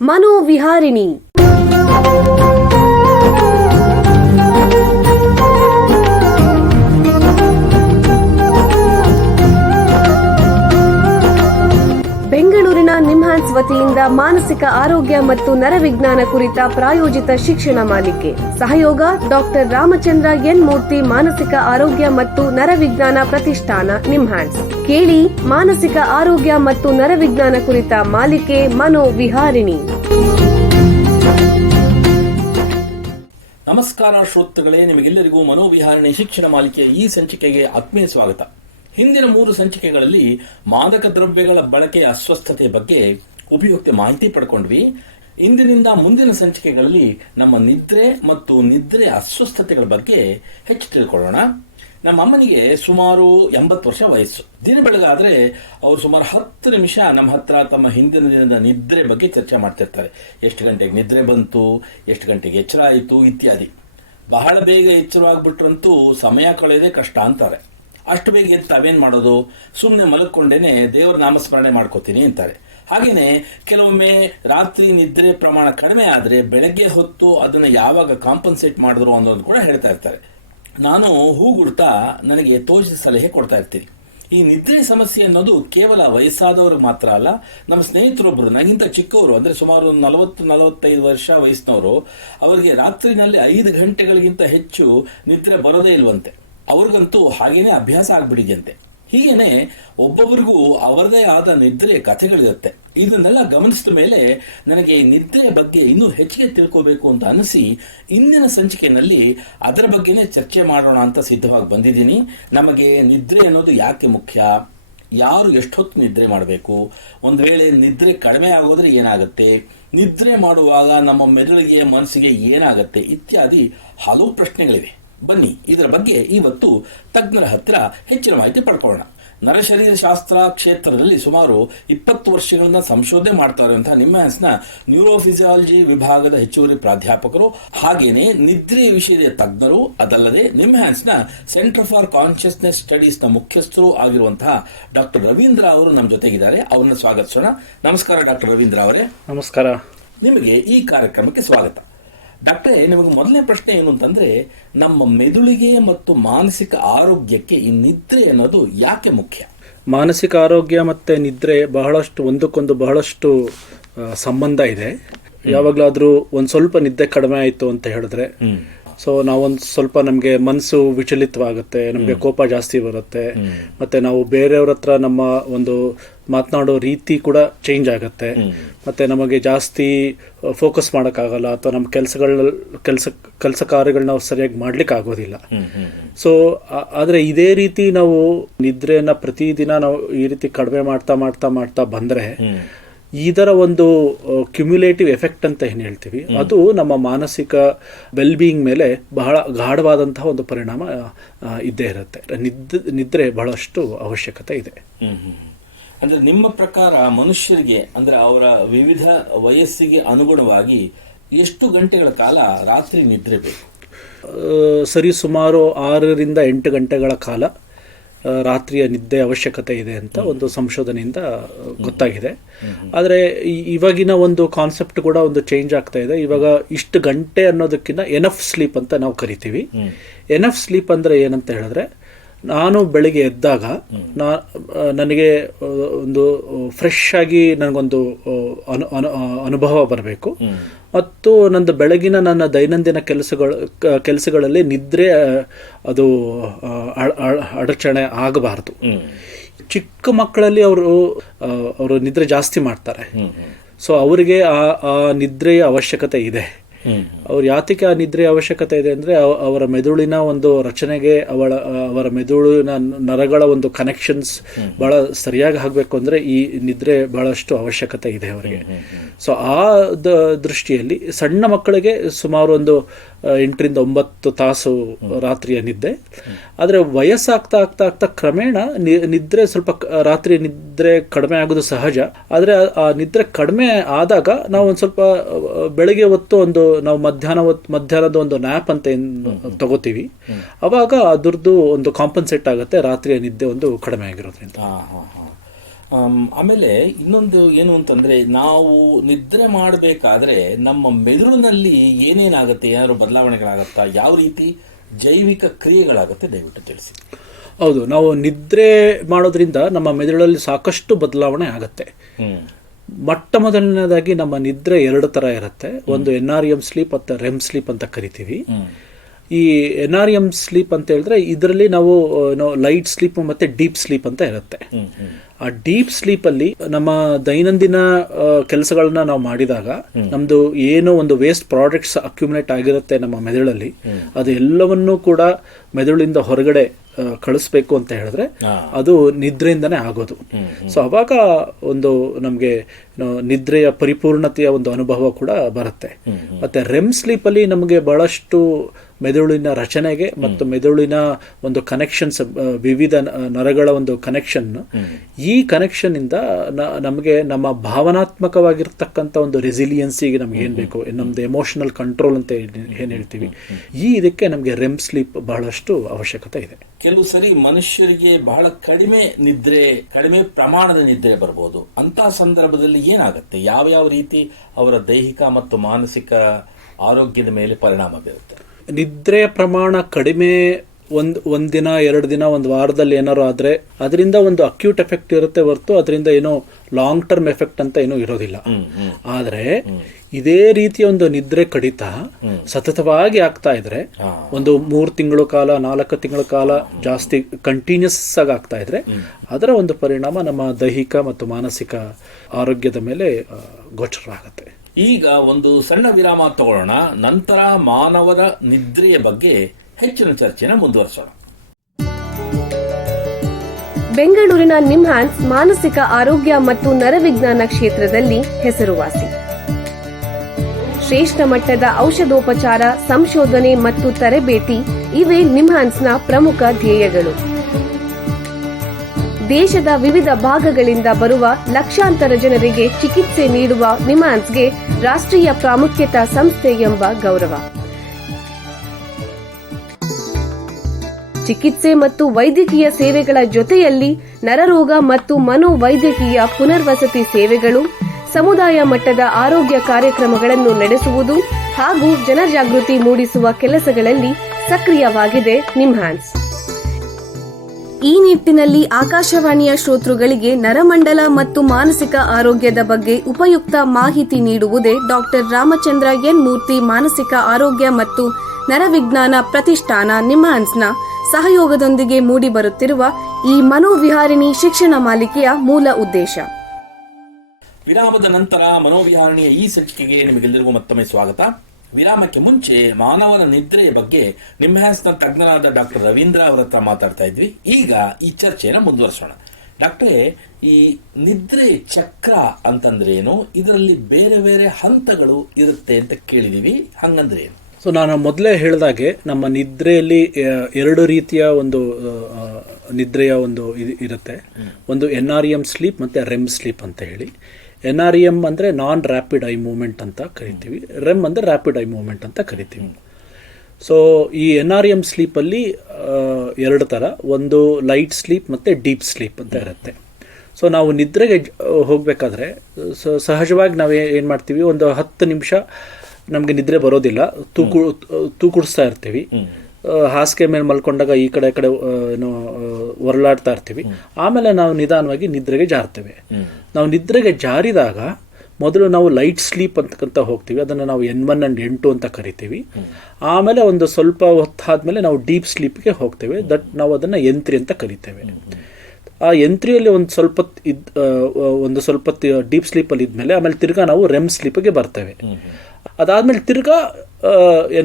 ಮನೋವಿಹಾರಿಣಿ. ಬೆಂಗಳೂರಿನ ನಿಮ್ಹಾನ್ಸ್ ವತಿಯಿಂದ ಮಾನಸಿಕ ಆರೋಗ್ಯ ಮತ್ತು ನರವಿಜ್ಞಾನ ಕುರಿತ ಪ್ರಾಯೋಜಿತ ಶಿಕ್ಷಣ ಮಾಲಿಕೆ. ಸಹಯೋಗ ಡಾಕ್ಟರ್ ರಾಮಚಂದ್ರ ಎನ್ ಮೂರ್ತಿ, ಮಾನಸಿಕ ಆರೋಗ್ಯ ಮತ್ತು ನರವಿಜ್ಞಾನ ಪ್ರತಿಷ್ಠಾನ, ನಿಮ್ಹಾನ್ಸ್. ಕೇಳಿ ಮಾನಸಿಕ ಆರೋಗ್ಯ ಮತ್ತು ನರವಿಜ್ಞಾನ ಕುರಿತ ಮಾಲಿಕೆ ಮನೋವಿಹಾರಿಣಿ. ನಮಸ್ಕಾರ ಶ್ರೋತೃಗಳೇ, ನಿಮಗೆಲ್ಲರಿಗೂ ಮನೋವಿಹಾರಣೆ ಶಿಕ್ಷಣ ಮಾಲಿಕೆಯ ಈ ಸಂಚಿಕೆಗೆ ಆತ್ಮೀಯ ಸ್ವಾಗತ. ಹಿಂದಿನ 3 ಸಂಚಿಕೆಗಳಲ್ಲಿ ಮಾದಕ ದ್ರವ್ಯಗಳ ಬಳಕೆಯ ಅಸ್ವಸ್ಥತೆ ಬಗ್ಗೆ ಉಪಯುಕ್ತ ಮಾಹಿತಿ ಪಡ್ಕೊಂಡ್ವಿ. ಇಂದಿನಿಂದ ಮುಂದಿನ ಸಂಚಿಕೆಗಳಲ್ಲಿ ನಮ್ಮ ನಿದ್ರೆ ಮತ್ತು ನಿದ್ರೆ ಅಸ್ವಸ್ಥತೆಗಳ ಬಗ್ಗೆ ಹೆಚ್ಚು ತಿಳ್ಕೊಳ್ಳೋಣ. ನಮ್ಮ ಅಮ್ಮನಿಗೆ ಸುಮಾರು 80 ವರ್ಷ ವಯಸ್ಸು. ದಿನ ಬೆಳಗಾದ್ರೆ ಅವರು ಸುಮಾರು 10 ನಿಮಿಷ ನಮ್ಮ ಹತ್ರ ತಮ್ಮ ಹಿಂದಿನ ದಿನದ ನಿದ್ರೆ ಬಗ್ಗೆ ಚರ್ಚೆ ಮಾಡ್ತಿರ್ತಾರೆ. ಎಷ್ಟು ಗಂಟೆಗೆ ನಿದ್ರೆ ಬಂತು, ಎಷ್ಟು ಗಂಟೆಗೆ ಎಚ್ಚರ ಆಯಿತು ಇತ್ಯಾದಿ. ಬಹಳ ಬೇಗ ಎಚ್ಚರವಾಗ್ಬಿಟ್ರಂತೂ ಸಮಯ ಕಳೆಯೋದೇ ಕಷ್ಟ ಅಂತಾರೆ. ಅಷ್ಟು ಬೇಗ ಎದ್ದು ತಾವೇನ್ ಮಾಡೋದು, ಸುಮ್ಮನೆ ಮಲಕೊಂಡೇನೆ ದೇವರ ನಾಮಸ್ಮರಣೆ ಮಾಡ್ಕೋತೀನಿ ಅಂತಾರೆ. ಹಾಗೇನೆ ಕೆಲವೊಮ್ಮೆ ರಾತ್ರಿ ನಿದ್ರೆ ಪ್ರಮಾಣ ಕಡಿಮೆ ಆದ್ರೆ ಬೆಳಗ್ಗೆ ಹೊತ್ತು ಅದನ್ನ ಯಾವಾಗ ಕಾಂಪನ್ಸೇಟ್ ಮಾಡಿದ್ರು ಅನ್ನೋದು ಕೂಡ ಹೇಳ್ತಾ ಇರ್ತಾರೆ. ನಾನು ಹೂಗುಡ್ತಾ ನನಗೆ ತೋಚಿದ ಸಲಹೆ ಕೊಡ್ತಾ ಇರ್ತೀನಿ. ಈ ನಿದ್ರೆ ಸಮಸ್ಯೆ ಅನ್ನೋದು ಕೇವಲ ವಯಸ್ಸಾದವ್ರಿಗೆ ಮಾತ್ರ ಅಲ್ಲ. ನಮ್ಮ ಸ್ನೇಹಿತರೊಬ್ಬರು ನನಗಿಂತ ಚಿಕ್ಕವರು, ಅಂದ್ರೆ ಸುಮಾರು 40-45 ವರ್ಷ ವಯಸ್ಸಿನವರು, ಅವರಿಗೆ ರಾತ್ರಿನಲ್ಲಿ 5 ಗಂಟೆಗಳಿಗಿಂತ ಹೆಚ್ಚು ನಿದ್ರೆ ಬರೋದೇ ಇಲ್ವಂತೆ. ಅವ್ರಿಗಂತೂ ಹಾಗೇನೆ ಅಭ್ಯಾಸ ಆಗ್ಬಿಟ್ಟಿದೆಯಂತೆ. ಹೀಗೇನೆ ಒಬ್ಬೊಬ್ಬರಿಗೂ ಅವರದೇ ಆದ ನಿದ್ರೆ ಕಥೆಗಳಿರುತ್ತೆ. ಇದನ್ನೆಲ್ಲ ಗಮನಿಸಿದ ಮೇಲೆ ನನಗೆ ನಿದ್ರೆಯ ಬಗ್ಗೆ ಇನ್ನೂ ಹೆಚ್ಚಿಗೆ ತಿಳ್ಕೋಬೇಕು ಅಂತ ಅನಿಸಿ ಇಂದಿನ ಸಂಚಿಕೆಯಲ್ಲಿ ಅದರ ಬಗ್ಗೆನೇ ಚರ್ಚೆ ಮಾಡೋಣ ಅಂತ ಸಿದ್ಧವಾಗಿ ಬಂದಿದ್ದೀನಿ. ನಮಗೆ ನಿದ್ರೆ ಅನ್ನೋದು ಯಾಕೆ ಮುಖ್ಯ, ಯಾರು ಎಷ್ಟೊತ್ತು ನಿದ್ರೆ ಮಾಡಬೇಕು, ಒಂದು ವೇಳೆ ನಿದ್ರೆ ಕಡಿಮೆ ಆಗೋದ್ರೆ ಏನಾಗುತ್ತೆ, ನಿದ್ರೆ ಮಾಡುವಾಗ ನಮ್ಮ ಮೆದುಳಿಗೆ ಮನಸ್ಸಿಗೆ ಏನಾಗುತ್ತೆ ಇತ್ಯಾದಿ ಹಲವು ಪ್ರಶ್ನೆಗಳಿವೆ. ಬನ್ನಿ ಇದರ ಬಗ್ಗೆ ಇವತ್ತು ತಜ್ಞರ ಹತ್ತಿರ ಹೆಚ್ಚಿನ ಮಾಹಿತಿ ಪಡ್ಕೊಳ್ಳೋಣ. ನರಶರೀರ ಶಾಸ್ತ್ರ ಕ್ಷೇತ್ರದಲ್ಲಿ ಸುಮಾರು 20 ವರ್ಷಗಳಿಂದ ಸಂಶೋಧನೆ ಮಾಡ್ತಾ ಇರುವಂತಹ ನಿಮ್ಹಾನ್ಸ್ನ ನ್ಯೂರೋಫಿಸಿಯಾಲಜಿ ವಿಭಾಗದ ಹೆಚ್ಚುವರಿ ಪ್ರಾಧ್ಯಾಪಕರು, ಹಾಗೇನೆ ನಿದ್ರೆ ವಿಷಯದ ತಜ್ಞರು, ಅದಲ್ಲದೆ ನಿಮ್ಹಾನ್ಸ್ನ ಸೆಂಟರ್ ಫಾರ್ ಕಾನ್ಷಿಯಸ್ನೆಸ್ ಸ್ಟಡೀಸ್ ನ ಮುಖ್ಯಸ್ಥರು ಆಗಿರುವಂತಹ ಡಾಕ್ಟರ್ ರವೀಂದ್ರ ಅವರು ನಮ್ಮ ಜೊತೆಗಿದ್ದಾರೆ. ಅವರನ್ನು ಸ್ವಾಗತಿಸೋಣ. ನಮಸ್ಕಾರ ಡಾಕ್ಟರ್ ರವೀಂದ್ರ ಅವರೇ. ನಮಸ್ಕಾರ. ನಿಮಗೆ ಈ ಕಾರ್ಯಕ್ರಮಕ್ಕೆ ಸ್ವಾಗತ. ಡಾಕ್ಟ್ರೇ, ನಿಮಗೆ ಮೊದಲನೇ ಪ್ರಶ್ನೆ ಏನು ಅಂತಂದ್ರೆ, ನಮ್ಮ ಮೆದುಳಿಗೆ ಮತ್ತು ಮಾನಸಿಕ ಆರೋಗ್ಯಕ್ಕೆ ಈ ನಿದ್ರೆ ಅನ್ನೋದು ಯಾಕೆ ಮುಖ್ಯ? ಮಾನಸಿಕ ಆರೋಗ್ಯ ಮತ್ತೆ ನಿದ್ರೆ ಒಂದಕ್ಕೊಂದು ಬಹಳಷ್ಟು ಸಂಬಂಧ ಇದೆ. ಯಾವಾಗಲಾದ್ರೂ ಒಂದ್ ಸ್ವಲ್ಪ ನಿದ್ದೆ ಕಡಿಮೆ ಆಯ್ತು ಅಂತ ಹೇಳಿದ್ರೆ, ಸೊ ನಾವೊಂದು ಸ್ವಲ್ಪ ನಮಗೆ ಮನಸ್ಸು ವಿಚಲಿತವಾಗುತ್ತೆ, ನಮಗೆ ಕೋಪ ಜಾಸ್ತಿ ಬರುತ್ತೆ, ಮತ್ತೆ ನಾವು ಬೇರೆಯವ್ರ ಹತ್ರ ನಮ್ಮ ಒಂದು ಮಾತನಾಡೋ ರೀತಿ ಕೂಡ ಚೇಂಜ್ ಆಗುತ್ತೆ, ಮತ್ತೆ ನಮಗೆ ಜಾಸ್ತಿ ಫೋಕಸ್ ಮಾಡೋಕ್ಕಾಗಲ್ಲ, ಅಥವಾ ನಮ್ಮ ಕೆಲಸ ಕಾರ್ಯಗಳನ್ನ ನಾವು ಸರಿಯಾಗಿ ಮಾಡ್ಲಿಕ್ಕೆ ಆಗೋದಿಲ್ಲ. ಸೊ ಆದರೆ ಇದೇ ರೀತಿ ನಾವು ನಿದ್ರೆಯನ್ನ ಪ್ರತಿದಿನ ನಾವು ಈ ರೀತಿ ಕಡಿಮೆ ಮಾಡ್ತಾ ಮಾಡ್ತಾ ಮಾಡ್ತಾ ಬಂದ್ರೆ ಇದರ ಒಂದು ಕ್ಯುಮ್ಯುಲೇಟಿವ್ ಎಫೆಕ್ಟ್ ಅಂತ ಏನು ಹೇಳ್ತೀವಿ, ಅದು ನಮ್ಮ ಮಾನಸಿಕ ವೆಲ್ಬೀಯಿಂಗ್ ಮೇಲೆ ಬಹಳ ಗಾಢವಾದಂತಹ ಒಂದು ಪರಿಣಾಮ ಇದ್ದೇ ಇರುತ್ತೆ. ನಿದ್ರೆ ಬಹಳಷ್ಟು ಅವಶ್ಯಕತೆ ಇದೆ. ಅಂದ್ರೆ ನಿಮ್ಮ ಪ್ರಕಾರ ಮನುಷ್ಯರಿಗೆ, ಅಂದ್ರೆ ಅವರ ವಿವಿಧ ವಯಸ್ಸಿಗೆ ಅನುಗುಣವಾಗಿ ಎಷ್ಟು ಗಂಟೆಗಳ ಕಾಲ ರಾತ್ರಿ ನಿದ್ರೆ ಬೇಕು? ಸರಿ ಸುಮಾರು 6 ರಿಂದ 8 ಗಂಟೆಗಳ ಕಾಲ ರಾತ್ರಿಯ ನಿದ್ದೆ ಅವಶ್ಯಕತೆ ಇದೆ ಅಂತ ಒಂದು ಸಂಶೋಧನೆಯಿಂದ ಗೊತ್ತಾಗಿದೆ. ಆದರೆ ಇವಾಗಿನ ಒಂದು ಕಾನ್ಸೆಪ್ಟ್ ಕೂಡ ಒಂದು ಚೇಂಜ್ ಆಗ್ತಾ ಇದೆ. ಇವಾಗ ಇಷ್ಟು ಗಂಟೆ ಅನ್ನೋದಕ್ಕಿಂತ ಎನಫ್ ಸ್ಲೀಪ್ ಅಂತ ನಾವು ಕರಿತೀವಿ. ಎನಫ್ ಸ್ಲೀಪ್ ಅಂದ್ರೆ ಏನಂತ ಹೇಳಿದ್ರೆ, ನಾನು ಬೆಳಿಗ್ಗೆ ಎದ್ದಾಗ ನನಗೆ ಒಂದು ಫ್ರೆಶ್ ಆಗಿ ನನಗೊಂದು ಅನುಭವ ಬರಬೇಕು, ಮತ್ತು ನಂದು ಬೆಳಗಿನ ನನ್ನ ದೈನಂದಿನ ಕೆಲಸಗಳಲ್ಲಿ ನಿದ್ರೆ ಅದು ಅಡಚಣೆ ಆಗಬಾರ್ದು. ಚಿಕ್ಕ ಮಕ್ಕಳಲ್ಲಿ ಅವರು ನಿದ್ರೆ ಜಾಸ್ತಿ ಮಾಡ್ತಾರೆ. ಸೊ ಅವರಿಗೆ ಆ ನಿದ್ರೆಯ ಅವಶ್ಯಕತೆ ಇದೆ. ಅವ್ರು ಯಾತಕ್ಕೆ ಆ ನಿದ್ರೆಯ ಅವಶ್ಯಕತೆ ಇದೆ ಅಂದ್ರೆ, ಅವರ ಮೆದುಳಿನ ಒಂದು ರಚನೆಗೆ ಅವರ ಮೆದುಳಿನ ನರಗಳ ಒಂದು ಕನೆಕ್ಷನ್ಸ್ ಬಹಳ ಸರಿಯಾಗಿ ಆಗಬೇಕು ಅಂದ್ರೆ ಈ ನಿದ್ರೆ ಬಹಳಷ್ಟು ಅವಶ್ಯಕತೆ ಇದೆ ಅವರಿಗೆ. ಸೊ ಆ ದೃಷ್ಟಿಯಲ್ಲಿ ಸಣ್ಣ ಮಕ್ಕಳಿಗೆ ಸುಮಾರು ಒಂದು 8 ರಿಂದ 9 ತಾಸು ರಾತ್ರಿಯ ನಿದ್ದೆ. ಆದರೆ ವಯಸ್ಸಾಗ್ತಾ ಆಗ್ತಾ ಆಗ್ತಾ ಕ್ರಮೇಣ ನಿದ್ರೆ ಸ್ವಲ್ಪ ರಾತ್ರಿ ನಿದ್ರೆ ಕಡಿಮೆ ಆಗೋದು ಸಹಜ. ಆದರೆ ಆ ನಿದ್ರೆ ಕಡಿಮೆ ಆದಾಗ ನಾವು ಒಂದು ಸ್ವಲ್ಪ ಬೆಳಗ್ಗೆ ಹೊತ್ತು ನಾವು ಮಧ್ಯಾಹ್ನದ ಒಂದು ನ್ಯಾಪ್ ಅಂತ ತಗೋತೀವಿ. ಅವಾಗ ಅದ್ರದ್ದು ಒಂದು ಕಾಂಪನ್ಸೇಟ್ ಆಗುತ್ತೆ ರಾತ್ರಿಯ ನಿದ್ದೆ ಒಂದು ಕಡಿಮೆ ಆಗಿರೋದ್ರಿಂದ. ಆಮೇಲೆ ಇನ್ನೊಂದು ಏನು ಅಂತಂದ್ರೆ, ನಾವು ನಿದ್ರೆ ಮಾಡಬೇಕಾದ್ರೆ ನಮ್ಮ ಮೆದುಳಿನಲ್ಲಿ ಏನೇನಾಗುತ್ತೆ, ಏನಾದ್ರು ಬದಲಾವಣೆಗಳಾಗತ್ತಾ, ಯಾವ ರೀತಿ ಜೈವಿಕ ಕ್ರಿಯೆಗಳಾಗುತ್ತೆ, ದಯವಿಟ್ಟು ತಿಳಿಸಿ. ಹೌದು, ನಾವು ನಿದ್ರೆ ಮಾಡೋದ್ರಿಂದ ನಮ್ಮ ಮೆದುಳಲ್ಲಿ ಸಾಕಷ್ಟು ಬದಲಾವಣೆ ಆಗುತ್ತೆ. ಮೊಟ್ಟ ಮೊದಲನೇದಾಗಿ ನಮ್ಮ ನಿದ್ರೆ ಎರಡು ತರ ಇರುತ್ತೆ. ಒಂದು NREM ಸ್ಲೀಪ್ ಮತ್ತು REM ಸ್ಲೀಪ್ ಅಂತ ಕರಿತೀವಿ. ಈ NREM ಸ್ಲೀಪ್ ಅಂತ ಹೇಳಿದ್ರೆ ಇದರಲ್ಲಿ ನಾವು ಲೈಟ್ ಸ್ಲೀಪ್ ಮತ್ತೆ ಡೀಪ್ ಸ್ಲೀಪ್ ಅಂತ ಇರುತ್ತೆ. ಆ ಡೀಪ್ ಸ್ಲೀಪ್ ಅಲ್ಲಿ ನಮ್ಮ ದೈನಂದಿನ ಕೆಲಸಗಳನ್ನ ನಾವು ಮಾಡಿದಾಗ ನಮ್ದು ಏನೋ ಒಂದು ವೇಸ್ಟ್ ಪ್ರಾಡಕ್ಟ್ಸ್ ಅಕ್ಯುಮುಲೇಟ್ ಆಗಿರುತ್ತೆ ನಮ್ಮ ಮೆದುಳಲ್ಲಿ, ಅದು ಎಲ್ಲವನ್ನೂ ಕೂಡ ಮೆದುಳಿಂದ ಹೊರಗಡೆ ಕಳಿಸ್ಬೇಕು ಅಂತ ಹೇಳಿದ್ರೆ ಅದು ನಿದ್ರೆಯಿಂದನೇ ಆಗೋದು. ಸೊ ಅವಾಗ ಒಂದು ನಮಗೆ ನಿದ್ರೆಯ ಪರಿಪೂರ್ಣತೆಯ ಒಂದು ಅನುಭವ ಕೂಡ ಬರುತ್ತೆ. ಮತ್ತೆ REM ಸ್ಲೀಪ್ ಅಲ್ಲಿ ನಮಗೆ ಬಹಳಷ್ಟು ಮೆದುಳಿನ ರಚನೆಗೆ ಮತ್ತು ಮೆದುಳಿನ ಒಂದು ಕನೆಕ್ಷನ್ಸ್, ವಿವಿಧ ನರಗಳ ಒಂದು ಕನೆಕ್ಷನ್, ಈ ಕನೆಕ್ಷನ್ ಇಂದ ನಮಗೆ ನಮ್ಮ ಭಾವನಾತ್ಮಕವಾಗಿರ್ತಕ್ಕಂಥ ಒಂದು ರೆಸಿಲಿಯನ್ಸಿಗೆ ನಮ್ಗೆ ಏನ್ ಬೇಕು, ನಮ್ದು ಎಮೋಷನಲ್ ಕಂಟ್ರೋಲ್ ಅಂತ ಏನ್ ಹೇಳ್ತೀವಿ, ಇದಕ್ಕೆ ನಮಗೆ REM ಸ್ಲೀಪ್ ಬಹಳಷ್ಟು ಅವಶ್ಯಕತೆ ಇದೆ. ಕೆಲವು ಸರಿ ಮನುಷ್ಯರಿಗೆ ಬಹಳ ಕಡಿಮೆ ಪ್ರಮಾಣದ ನಿದ್ರೆ ಬರಬಹುದು. ಅಂತ ಸಂದರ್ಭದಲ್ಲಿ ಏನಾಗುತ್ತೆ, ಯಾವ ರೀತಿ ಅವರ ದೈಹಿಕ ಮತ್ತು ಮಾನಸಿಕ ಆರೋಗ್ಯದ ಮೇಲೆ ಪರಿಣಾಮ ಬೀರುತ್ತೆ? ನಿದ್ರೆಯ ಪ್ರಮಾಣ ಕಡಿಮೆ ಒಂದಿನ, 2 ದಿನ, ಒಂದು ವಾರದಲ್ಲಿ ಏನಾರು ಆದ್ರೆ ಅದರಿಂದ ಒಂದು ಅಕ್ಯೂಟ್ ಎಫೆಕ್ಟ್ ಇರುತ್ತೆ ಹೊರತು ಅದರಿಂದ ಏನೋ ಲಾಂಗ್ ಟರ್ಮ್ ಎಫೆಕ್ಟ್ ಅಂತ ಏನೂ ಇರೋದಿಲ್ಲ. ಆದ್ರೆ ಇದೇ ರೀತಿಯ ಒಂದು ನಿದ್ರೆ ಕಡಿತ ಸತತವಾಗಿ ಆಗ್ತಾ ಇದ್ರೆ, ಒಂದು 3 ತಿಂಗಳ ಕಾಲ, 4 ತಿಂಗಳ ಕಾಲ ಜಾಸ್ತಿ ಕಂಟಿನ್ಯೂಸ್ ಆಗಿ ಆಗ್ತಾ ಇದ್ರೆ, ಅದರ ಒಂದು ಪರಿಣಾಮ ನಮ್ಮ ದೈಹಿಕ ಮತ್ತು ಮಾನಸಿಕ ಆರೋಗ್ಯದ ಮೇಲೆ ಗೋಚರ ಆಗುತ್ತೆ. ಈಗ ಒಂದು ಸಣ್ಣ ವಿರಾಮ ತಗೊಳ್ಳೋಣ. ನಂತರ ಮಾನವರ ನಿದ್ರೆಯ ಬಗ್ಗೆ ಹೆಚ್ಚಿನ ಚರ್ಚೆನ ಮುಂದುವರಿಸೋಣ. ಬೆಂಗಳೂರಿನ ನಿಮ್ಹಾನ್ಸ್ ಮಾನಸಿಕ ಆರೋಗ್ಯ ಮತ್ತು ನರವಿಜ್ಞಾನ ಕ್ಷೇತ್ರದಲ್ಲಿ ಹೆಸರುವಾಸಿ. ಶ್ರೇಷ್ಠ ಮಟ್ಟದ ಔಷಧೋಪಚಾರ, ಸಂಶೋಧನೆ ಮತ್ತು ತರಬೇತಿ ಇವೇ ನಿಮ್ಹಾನ್ಸ್ನ ಪ್ರಮುಖ ಧ್ಯೇಯಗಳು. ದೇಶದ ವಿವಿಧ ಭಾಗಗಳಿಂದ ಬರುವ ಲಕ್ಷಾಂತರ ಜನರಿಗೆ ಚಿಕಿತ್ಸೆ ನೀಡುವ ನಿಮ್ಹಾನ್ಸ್ಗೆ ರಾಷ್ಟ್ರೀಯ ಪ್ರಾಮುಖ್ಯತಾ ಸಂಸ್ಥೆ ಎಂಬ ಗೌರವ. ಚಿಕಿತ್ಸೆ ಮತ್ತು ವೈದ್ಯಕೀಯ ಸೇವೆಗಳ ಜೊತೆಯಲ್ಲಿ ನರರೋಗ ಮತ್ತು ಮನೋವೈದ್ಯಕೀಯ ಪುನರ್ವಸತಿ ಸೇವೆಗಳು, ಸಮುದಾಯ ಮಟ್ಟದ ಆರೋಗ್ಯ ಕಾರ್ಯಕ್ರಮಗಳನ್ನು ನಡೆಸುವುದು ಹಾಗೂ ಜನಜಾಗೃತಿ ಮೂಡಿಸುವ ಕೆಲಸಗಳಲ್ಲಿ ಸಕ್ರಿಯವಾಗಿದೆ ನಿಮ್ಹಾನ್ಸ್. ಈ ನಿಟ್ಟಿನಲ್ಲಿ ಆಕಾಶವಾಣಿಯ ಶ್ರೋತೃಗಳಿಗೆ ನರಮಂಡಲ ಮತ್ತು ಮಾನಸಿಕ ಆರೋಗ್ಯದ ಬಗ್ಗೆ ಉಪಯುಕ್ತ ಮಾಹಿತಿ ನೀಡುವುದೇ ಡಾಕ್ಟರ್ ರಾಮಚಂದ್ರ ಎನ್ ಮೂರ್ತಿ ಮಾನಸಿಕ ಆರೋಗ್ಯ ಮತ್ತು ನರವಿಜ್ಞಾನ ಪ್ರತಿಷ್ಠಾನ ನಿಮ್ಹಾನ್ಸ್ನ ಸಹಯೋಗದೊಂದಿಗೆ ಮೂಡಿಬರುತ್ತಿರುವ ಈ ಮನೋವಿಹಾರಿಣಿ ಶಿಕ್ಷಣ ಮಾಲಿಕೆಯ ಮೂಲ ಉದ್ದೇಶ. ವಿರಾಮದ ನಂತರ ಮನೋವಿಹಾರಣಿಯ ಈ ಸಂಚಿಕೆಗೆ ನಿಮಗೆಲ್ಲರಿಗೂ ಮತ್ತೊಮ್ಮೆ ಸ್ವಾಗತ. ವಿರಾಮಕ್ಕೆ ಮುಂಚೆ ಮಾನವನ ನಿದ್ರೆಯ ಬಗ್ಗೆ ನಿಮ್ಹಾನ್ಸ್ನ ತಜ್ಞರಾದ ಡಾಕ್ಟರ್ ರವೀಂದ್ರ ಅವರ ಹತ್ರ ಮಾತಾಡ್ತಾ ಇದ್ವಿ. ಈಗ ಈ ಚರ್ಚೆನ ಮುಂದುವರಿಸೋಣ. ಡಾಕ್ಟರೇ, ಈ ನಿದ್ರೆ ಚಕ್ರ ಅಂತಂದ್ರೆ ಏನು, ಇದರಲ್ಲಿ ಬೇರೆ ಬೇರೆ ಹಂತಗಳು ಇರುತ್ತೆ ಅಂತ ಕೇಳಿದೀವಿ, ಹಂಗಂದ್ರೆ ಏನು? ಸೊ ನಾನು ಮೊದಲೇ ಹೇಳಿದಾಗೆ ನಮ್ಮ ನಿದ್ರೆಯಲ್ಲಿ 2 ರೀತಿಯ ಒಂದು ನಿದ್ರೆಯ ಒಂದು ಇರುತ್ತೆ. ಒಂದು NREM ಸ್ಲೀಪ್ ಮತ್ತು REM ಸ್ಲೀಪ್ ಅಂತ ಹೇಳಿ. NREM ಅಂದರೆ ನಾನ್ ರ್ಯಾಪಿಡ್ ಐ ಮೂವ್ಮೆಂಟ್ ಅಂತ ಕರಿತೀವಿ, REM ಅಂದರೆ ರ್ಯಾಪಿಡ್ ಐ ಮೂವ್ಮೆಂಟ್ ಅಂತ ಕರಿತೀವಿ. ಸೊ ಈ NREM ಸ್ಲೀಪಲ್ಲಿ 2 ಥರ, ಒಂದು ಲೈಟ್ ಸ್ಲೀಪ್ ಮತ್ತು ಡೀಪ್ ಸ್ಲೀಪ್ ಅಂತ ಇರುತ್ತೆ. ಸೊ ನಾವು ನಿದ್ರೆಗೆ ಹೋಗಬೇಕಾದ್ರೆ ಸಹಜವಾಗಿ ನಾವು ಏನು ಮಾಡ್ತೀವಿ, ಒಂದು 10 ನಿಮಿಷ ನಮಗೆ ನಿದ್ರೆ ಬರೋದಿಲ್ಲ, ತೂಕುಡಿಸ್ತಾ ಇರ್ತೀವಿ. ಹಾಸಿಗೆ ಮೇಲೆ ಮಲ್ಕೊಂಡಾಗ ಈ ಕಡೆ ಏನೋ ಹೊರಲಾಡ್ತಾ ಇರ್ತೀವಿ. ಆಮೇಲೆ ನಾವು ನಿಧಾನವಾಗಿ ನಿದ್ರೆಗೆ ಜಾರ್ತೇವೆ. ನಾವು ನಿದ್ರೆಗೆ ಜಾರಿದಾಗ ಮೊದಲು ನಾವು ಲೈಟ್ ಸ್ಲೀಪ್ ಅಂತಕ್ಕಂತ ಹೋಗ್ತೀವಿ, ಅದನ್ನು ನಾವು N1 and N2 ಅಂತ ಕರಿತೀವಿ. ಆಮೇಲೆ ಒಂದು ಸ್ವಲ್ಪ ಹೊತ್ತಾದ್ಮೇಲೆ ನಾವು ಡೀಪ್ ಸ್ಲೀಪ್ಗೆ ಹೋಗ್ತೇವೆ, ನಾವು ಅದನ್ನು N3 ಅಂತ ಕರಿತೇವೆ. ಆ N3ಯಲ್ಲಿ ಒಂದು ಸ್ವಲ್ಪ ಡೀಪ್ ಸ್ಲೀಪಲ್ಲಿ ಇದ್ಮೇಲೆ ಆಮೇಲೆ ತಿರ್ಗಾ ನಾವು REM ಸ್ಲೀಪ್ಗೆ ಬರ್ತೇವೆ. ಅದಾದ್ಮೇಲೆ ತಿರ್ಗಾ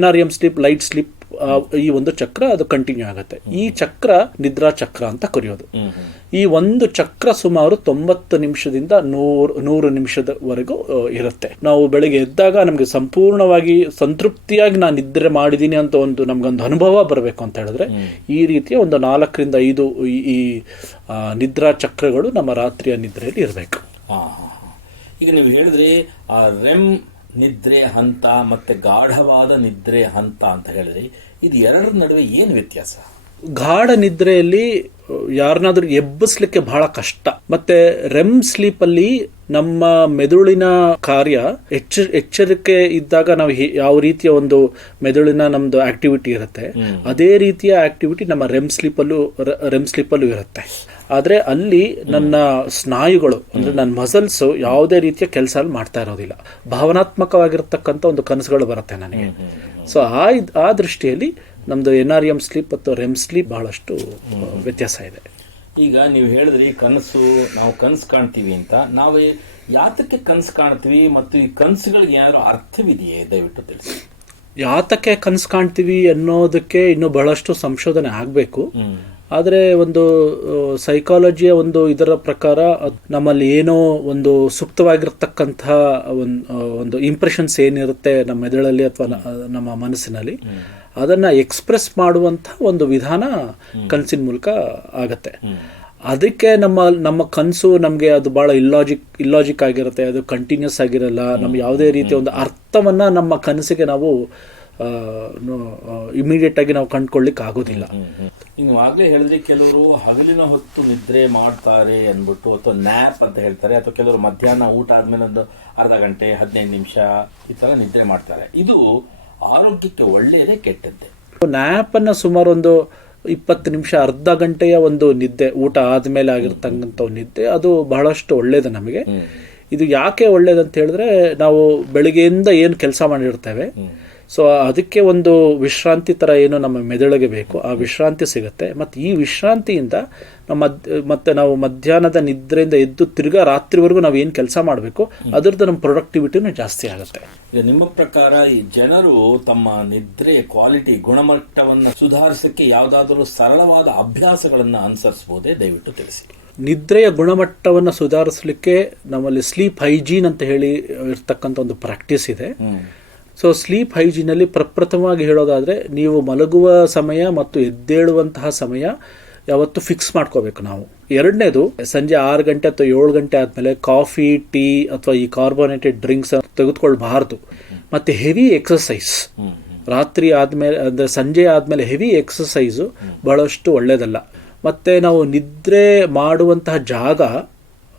NREM ಸ್ಲೀಪ್, ಲೈಟ್ ಸ್ಲೀಪ್, ಈ ಒಂದು ಚಕ್ರ ಅದು ಕಂಟಿನ್ಯೂ ಆಗುತ್ತೆ. ಈ ಚಕ್ರ ನಿದ್ರಾ ಚಕ್ರ ಅಂತ ಕರೆಯೋದು. ಈ ಒಂದು ಚಕ್ರ ಸುಮಾರು 90 ನಿಮಿಷದಿಂದ 100 ನಿಮಿಷದವರೆಗೂ ಇರುತ್ತೆ. ನಾವು ಬೆಳಗ್ಗೆ ಎದ್ದಾಗ ನಮಗೆ ಸಂಪೂರ್ಣವಾಗಿ ಸಂತೃಪ್ತಿಯಾಗಿ ನಾನು ನಿದ್ರೆ ಮಾಡಿದ್ದೀನಿ ಅಂತ ನಮ್ಗೊಂದು ಅನುಭವ ಬರಬೇಕು ಅಂತ ಹೇಳಿದ್ರೆ ಈ ರೀತಿಯ ಒಂದು 4 ರಿಂದ 5 ಈ ನಿದ್ರಾ ಚಕ್ರಗಳು ನಮ್ಮ ರಾತ್ರಿಯ ನಿದ್ರೆಯಲ್ಲಿ ಇರಬೇಕು. ಈಗ ನೀವು ಹೇಳಿದ್ರೆ ಆ REM ನಿದ್ರೆ ಹಂತ ಮತ್ತೆ ಗಾಢವಾದ ನಿದ್ರೆ ಹಂತ ಅಂತ ಹೇಳಿದ್ರೆ ಇದು 2 ನಡುವೆ ಏನು ವ್ಯತ್ಯಾಸ? ಗಾಢ ನಿದ್ರೆಯಲ್ಲಿ ಯಾರನ್ನಾದ್ರೂ ಎಬ್ಬಿಸ್ಲಿಕ್ಕೆ ಬಹಳ ಕಷ್ಟ. ಮತ್ತೆ ರೆಮ್ ಸ್ಲೀಪ್ ಅಲ್ಲಿ ನಮ್ಮ ಮೆದುಳಿನ ಕಾರ್ಯ ಎಚ್ಚರಿಕೆ ಇದ್ದಾಗ ನಾವು ಯಾವ ರೀತಿಯ ಒಂದು ಮೆದುಳಿನ ನಮ್ದು ಆಕ್ಟಿವಿಟಿ ಇರುತ್ತೆ, ಅದೇ ರೀತಿಯ ಆಕ್ಟಿವಿಟಿ ನಮ್ಮ ರೆಮ್ ಸ್ಲೀಪಲ್ಲೂ ಇರುತ್ತೆ. ಆದ್ರೆ ಅಲ್ಲಿ ನನ್ನ ಸ್ನಾಯುಗಳು ಅಂದ್ರೆ ನನ್ನ ಮಸಲ್ಸ್ ಯಾವುದೇ ರೀತಿಯ ಕೆಲಸ ಮಾಡ್ತಾ ಇರೋದಿಲ್ಲ. ಭಾವನಾತ್ಮಕವಾಗಿರ್ತಕ್ಕಂಥ ಒಂದು ಕನಸುಗಳು ಬರುತ್ತೆ ನನಗೆ. ಸೊ ಆ ದೃಷ್ಟಿಯಲ್ಲಿ ನಮ್ದು NREM ಸ್ಲೀಪ್ ಮತ್ತು ರೆಮ್ ಸ್ಲೀಪ್ ಬಹಳಷ್ಟು ವ್ಯತ್ಯಾಸ ಇದೆ. ಈಗ ನೀವು ಹೇಳಿದ್ರಿ ನಾವು ಕನಸು ಕಾಣ್ತೀವಿ ಅಂತ. ನಾವೇ ಯಾತಕ್ಕೆ ಕನಸು ಕಾಣ್ತೀವಿ ಮತ್ತು ಈ ಕನಸುಗಳಿಗೆ ಏನಾದ್ರು ಅರ್ಥವಿದೆಯೇ? ದಯವಿಟ್ಟು ತಿಳಿಸಿ. ಯಾತಕ್ಕೆ ಕನಸು ಕಾಣ್ತೀವಿ ಅನ್ನೋದಕ್ಕೆ ಇನ್ನೂ ಬಹಳಷ್ಟು ಸಂಶೋಧನೆ ಆಗಬೇಕು. ಆದರೆ ಒಂದು ಸೈಕಾಲಜಿಯ ಇದರ ಪ್ರಕಾರ ನಮ್ಮಲ್ಲಿ ಏನೋ ಒಂದು ಸೂಕ್ತವಾಗಿರ್ತಕ್ಕಂಥ ಒಂದು ಇಂಪ್ರೆಷನ್ಸ್ ಏನಿರುತ್ತೆ ನಮ್ಮ ಮೆದುಳಲ್ಲಿ ಅಥವಾ ನಮ್ಮ ಮನಸ್ಸಿನಲ್ಲಿ, ಅದನ್ನ ಎಕ್ಸ್ಪ್ರೆಸ್ ಮಾಡುವಂಥ ಒಂದು ವಿಧಾನ ಕನಸಿನ ಮೂಲಕ ಆಗತ್ತೆ. ಅದಕ್ಕೆ ನಮ್ಮ ಕನಸು ನಮಗೆ ಅದು ಬಹಳ ಇಲ್ಲಾಜಿಕ್ ಆಗಿರುತ್ತೆ, ಅದು ಕಂಟಿನ್ಯೂಸ್ ಆಗಿರಲ್ಲ. ನಮ್ಗೆ ಯಾವುದೇ ರೀತಿಯ ಒಂದು ಅರ್ಥವನ್ನ ನಮ್ಮ ಕನಸಿಗೆ ನಾವು ಇಮಿಡಿಯೇಟ್ ಆಗಿ ನಾವು ಕಂಡುಕೊಳ್ಳಿಕ್ಕೆ ಆಗೋದಿಲ್ಲ. ನೀವು ಆಗ್ಲೇ ಹೇಳಿದ್ರೆ ಕೆಲವರು ಹಗಲಿನ ಹೊತ್ತು ನಿದ್ರೆ ಮಾಡ್ತಾರೆ ಅಂದ್ಬಿಟ್ಟು, ಅಥವಾ ನ್ಯಾಪ್ ಅಂತ ಹೇಳ್ತಾರೆ, ಅಥವಾ ಕೆಲವರು ಮಧ್ಯಾಹ್ನ ಊಟ ಆದ್ಮೇಲೆ ಒಂದು ಅರ್ಧ ಗಂಟೆ 15 ನಿಮಿಷ ಈ ತರ ನಿದ್ರೆ ಮಾಡ್ತಾರೆ. ಇದು ಆರೋಗ್ಯಕ್ಕೆ ಒಳ್ಳೆಯದೇ ಕೆಟ್ಟದ್ದೇ? ನ್ಯಾಪ್ ಅನ್ನ ಸುಮಾರು ಒಂದು 20 ನಿಮಿಷ ಅರ್ಧ ಗಂಟೆಯ ಒಂದು ನಿದ್ದೆ, ಊಟ ಆದ್ಮೇಲೆ ಆಗಿರ್ತಕ್ಕಂಥ ನಿದ್ದೆ, ಅದು ಬಹಳಷ್ಟು ಒಳ್ಳೇದು ನಮಗೆ. ಇದು ಯಾಕೆ ಒಳ್ಳೇದಂತ ಹೇಳಿದ್ರೆ, ನಾವು ಬೆಳಿಗ್ಗೆಯಿಂದ ಏನು ಕೆಲಸ ಮಾಡಿರ್ತೇವೆ, ಸೊ ಅದಕ್ಕೆ ಒಂದು ವಿಶ್ರಾಂತಿ ತರ ಏನು ನಮ್ಮ ಮೆದುಳಿಗೆ ಬೇಕು, ಆ ವಿಶ್ರಾಂತಿ ಸಿಗುತ್ತೆ. ಮತ್ತು ಈ ವಿಶ್ರಾಂತಿಯಿಂದ ಮತ್ತೆ ನಾವು ಮಧ್ಯಾಹ್ನದ ನಿದ್ರೆಯಿಂದ ಎದ್ದು ತಿರ್ಗಾ ರಾತ್ರಿವರೆಗೂ ನಾವು ಏನು ಕೆಲಸ ಮಾಡಬೇಕು ಅದರದ್ದು ನಮ್ಮ ಪ್ರೊಡಕ್ಟಿವಿಟಿನೂ ಜಾಸ್ತಿ ಆಗುತ್ತೆ. ಈಗ ನಿಮ್ಮ ಪ್ರಕಾರ ಈ ಜನರು ತಮ್ಮ ನಿದ್ರೆ ಕ್ವಾಲಿಟಿ ಗುಣಮಟ್ಟವನ್ನು ಸುಧಾರಿಸಕ್ಕೆ ಯಾವುದಾದರೂ ಸರಳವಾದ ಅಭ್ಯಾಸಗಳನ್ನು ಅನುಸರಿಸಬಹುದೇ? ದಯವಿಟ್ಟು ತಿಳಿಸಿ. ನಿದ್ರೆಯ ಗುಣಮಟ್ಟವನ್ನು ಸುಧಾರಿಸಲಿಕ್ಕೆ ನಮ್ಮಲ್ಲಿ ಸ್ಲೀಪ್ ಹೈಜೀನ್ ಅಂತ ಹೇಳಿ ಇರ್ತಕ್ಕಂಥ ಒಂದು ಪ್ರಾಕ್ಟೀಸ್ ಇದೆ. ಸೊ ಸ್ಲೀಪ್ ಹೈಜೀನಲ್ಲಿ ಪ್ರಪ್ರಥಮವಾಗಿ ಹೇಳೋದಾದರೆ, ನೀವು ಮಲಗುವ ಸಮಯ ಮತ್ತು ಎದ್ದೇಳುವಂತಹ ಸಮಯ ಯಾವತ್ತು ಫಿಕ್ಸ್ ಮಾಡ್ಕೋಬೇಕು ನಾವು. ಎರಡನೇದು, ಸಂಜೆ 6 ಗಂಟೆ ಅಥವಾ 7 ಗಂಟೆ ಆದಮೇಲೆ ಕಾಫಿ, ಟೀ ಅಥವಾ ಈ ಕಾರ್ಬೋನೇಟೆಡ್ ಡ್ರಿಂಕ್ಸ್ ತೆಗೆದುಕೊಳ್ಬಾರ್ದು. ಮತ್ತು ಹೆವಿ ಎಕ್ಸಸೈಸ್ ರಾತ್ರಿ ಆದಮೇಲೆ ಅಂದರೆ ಸಂಜೆ ಆದಮೇಲೆ ಹೆವಿ ಎಕ್ಸಸೈಸು ಬಹಳಷ್ಟು ಒಳ್ಳೆಯದಲ್ಲ. ಮತ್ತು ನಾವು ನಿದ್ರೆ ಮಾಡುವಂತಹ ಜಾಗ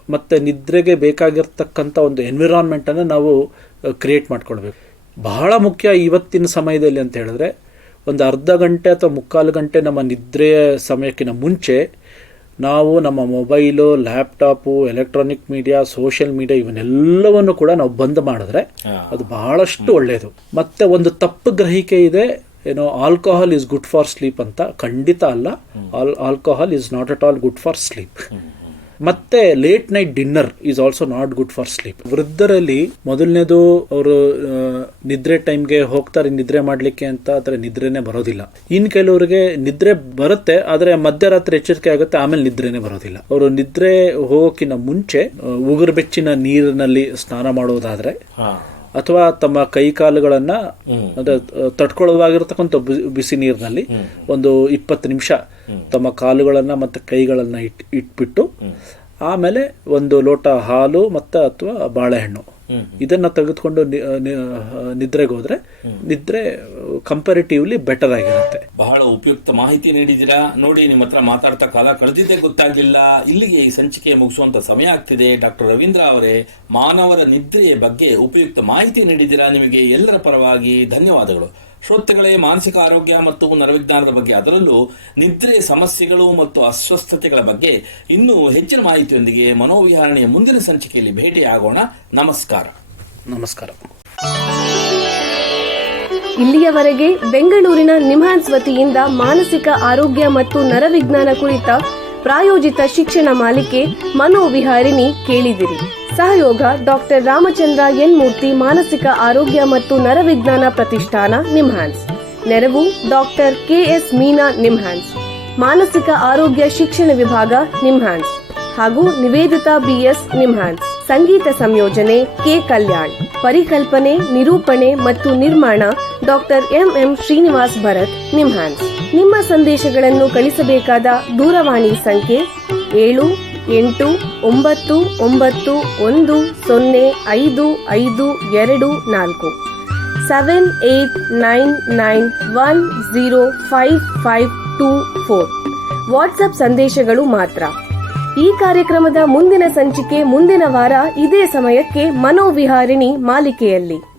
ಮತ್ತು ನಿದ್ರೆಗೆ ಬೇಕಾಗಿರ್ತಕ್ಕಂಥ ಒಂದು ಎನ್ವಿರಾನ್ಮೆಂಟನ್ನು ನಾವು ಕ್ರಿಯೇಟ್ ಮಾಡ್ಕೊಳ್ಬೇಕು. ಬಹಳ ಮುಖ್ಯ ಇವತ್ತಿನ ಸಮಯದಲ್ಲಿ ಅಂತ ಹೇಳಿದ್ರೆ, ಒಂದು ಅರ್ಧ ಗಂಟೆ ಅಥವಾ 3/4 ಗಂಟೆ ನಮ್ಮ ನಿದ್ರೆಯ ಸಮಯಕ್ಕಿಂತ ಮುಂಚೆ ನಾವು ನಮ್ಮ mobile, laptop, electronic media, social media ಇವನ್ನೆಲ್ಲವನ್ನು ಕೂಡ ನಾವು ಬಂದ್ ಮಾಡಿದ್ರೆ ಅದು ಬಹಳಷ್ಟು ಒಳ್ಳೆಯದು. ಮತ್ತೆ ಒಂದು ತಪ್ಪು ಗ್ರಹಿಕೆ ಇದೆ, ಏನೋ alcohol is good for sleep ಅಂತ. ಖಂಡಿತ ಅಲ್ಲ, alcohol is not at all good for sleep. ಮತ್ತೆ late night dinner is also not good for sleep. ವೃದ್ಧರಲ್ಲಿ ಮೊದಲನೇದು, ಅವರು ನಿದ್ರೆ ಟೈಮ್ಗೆ ಹೋಗ್ತಾರೆ ನಿದ್ರೆ ಮಾಡ್ಲಿಕ್ಕೆ ಅಂತ, ಆದರೆ ನಿದ್ರೆನೇ ಬರೋದಿಲ್ಲ. ಇನ್ನು ಕೆಲವರಿಗೆ ನಿದ್ರೆ ಬರುತ್ತೆ, ಆದರೆ ಮಧ್ಯರಾತ್ರಿ ಎಚ್ಚರಿಕೆ ಆಗುತ್ತೆ, ಆಮೇಲೆ ನಿದ್ರೆನೇ ಬರೋದಿಲ್ಲ. ಅವರು ನಿದ್ರೆ ಹೋಗೋಕ್ಕಿಂತ ಮುಂಚೆ ಉಗುರು ಬೆಚ್ಚಿನ ನೀರಿನಲ್ಲಿ ಸ್ನಾನ ಮಾಡೋದಾದ್ರೆ, ಅಥವಾ ತಮ್ಮ ಕೈ ಕಾಲುಗಳನ್ನ ತಡ್ಕೊಳ್ಳುವಾಗಿರ್ತಕ್ಕಂಥ ಬಿಸಿ ನೀರಿನಲ್ಲಿ ಒಂದು 20 ನಿಮಿಷ ತಮ್ಮ ಕಾಲುಗಳನ್ನ ಮತ್ತೆ ಕೈಗಳನ್ನ ಇಟ್ಬಿಟ್ಟು, ಆಮೇಲೆ ಒಂದು ಲೋಟ ಹಾಲು ಮತ್ತೆ ಅಥವಾ ಬಾಳೆಹಣ್ಣು ಇದನ್ನ ತೆಗೆದುಕೊಂಡು ನಿದ್ರೆಗೆ ಹೋದ್ರೆ ನಿದ್ರೆ ಕಂಪ್ಯಾರಿಟಿವ್ಲಿ ಬೆಟರ್ ಆಗಿರುತ್ತೆ. ಬಹಳ ಉಪಯುಕ್ತ ಮಾಹಿತಿ ನೀಡಿದ್ದೀರಾ. ನೋಡಿ, ನಿಮ್ಮ ಹತ್ರ ಮಾತಾಡ್ತಾ ಕಾಲ ಕಳೆದಿದ್ದೇ ಗೊತ್ತಾಗಿಲ್ಲ. ಇಲ್ಲಿಗೆ ಈ ಸಂಚಿಕೆ ಮುಗಿಸುವಂತ ಸಮಯ ಆಗ್ತಿದೆ. ಡಾಕ್ಟರ್ ರವೀಂದ್ರ ಅವರೇ, ಮಾನವರ ನಿದ್ರೆಯ ಬಗ್ಗೆ ಉಪಯುಕ್ತ ಮಾಹಿತಿ ನೀಡಿದ್ದೀರಾ. ನಿಮಗೆ ಎಲ್ಲರ ಪರವಾಗಿ ಧನ್ಯವಾದಗಳು. ಶ್ರೋತೃಗಳೇ, ಮಾನಸಿಕ ಆರೋಗ್ಯ ಮತ್ತು ನರವಿಜ್ಞಾನದ ಬಗ್ಗೆ, ಅದರಲ್ಲೂ ನಿದ್ರೆ ಸಮಸ್ಯೆಗಳು ಮತ್ತು ಅಸ್ವಸ್ಥತೆಗಳ ಬಗ್ಗೆ ಇನ್ನೂ ಹೆಚ್ಚಿನ ಮಾಹಿತಿಯೊಂದಿಗೆ ಮನೋವಿಹಾರಣೆಯ ಮುಂದಿನ ಸಂಚಿಕೆಯಲ್ಲಿ ಭೇಟಿಯಾಗೋಣ. ನಮಸ್ಕಾರ. ನಮಸ್ಕಾರ. ಇಲ್ಲಿಯವರೆಗೆ ಬೆಂಗಳೂರಿನ ನಿಮ್ಹಾನ್ಸ್ ವತಿಯಿಂದ ಮಾನಸಿಕ ಆರೋಗ್ಯ ಮತ್ತು ನರವಿಜ್ಞಾನ ಕುರಿತ ಪ್ರಾಯೋಜಿತ ಶಿಕ್ಷಣ ಮಾಲಿಕೆ ಮನೋವಿಹಾರಿಣಿ ಕೇಳಿದಿರಿ. ಸಹಯೋಗ ಡಾಕ್ಟರ್ ರಾಮಚಂದ್ರ ಎನ್ ಮೂರ್ತಿ, ಮಾನಸಿಕ ಆರೋಗ್ಯ ಮತ್ತು ನರವಿಜ್ಞಾನ ಪ್ರತಿಷ್ಠಾನ, ನಿಮ್ಹಾನ್ಸ್. ನೆರವು ಡಾಕ್ಟರ್ KS ಮೀನಾ, ನಿಮ್ಹಾನ್ಸ್. ಮಾನಸಿಕ ಆರೋಗ್ಯ ಶಿಕ್ಷಣ ವಿಭಾಗ, ನಿಮ್ಹಾನ್ಸ್. ಹಾಗೂ ನಿವೇದಿತಾ BS, ನಿಮ್ಹಾನ್ಸ್. ಸಂಗೀತ ಸಂಯೋಜನೆ ಕೆ ಕಲ್ಯಾಣ್. ಪರಿಕಲ್ಪನೆ, ನಿರೂಪಣೆ ಮತ್ತು ನಿರ್ಮಾಣ ಡಾಕ್ಟರ್ MM ಶ್ರೀನಿವಾಸ್ ಭರತ್, ನಿಮ್ಹಾನ್ಸ್. ನಿಮ್ಮ ಸಂದೇಶಗಳನ್ನು ಕಳಿಸಬೇಕಾದ ದೂರವಾಣಿ ಸಂಖ್ಯೆ 7899105524 7899105525 ವಾಟ್ಸ್ಆಪ್ ಸಂದೇಶಗಳು ಮಾತ್ರ. ಈ ಕಾರ್ಯಕ್ರಮದ ಮುಂದಿನ ಸಂಚಿಕೆ ಮುಂದಿನ ವಾರ ಇದೇ ಸಮಯಕ್ಕೆ ಮನೋವಿಹಾರಿಣಿ ಮಾಲಿಕೆಯಲ್ಲಿ.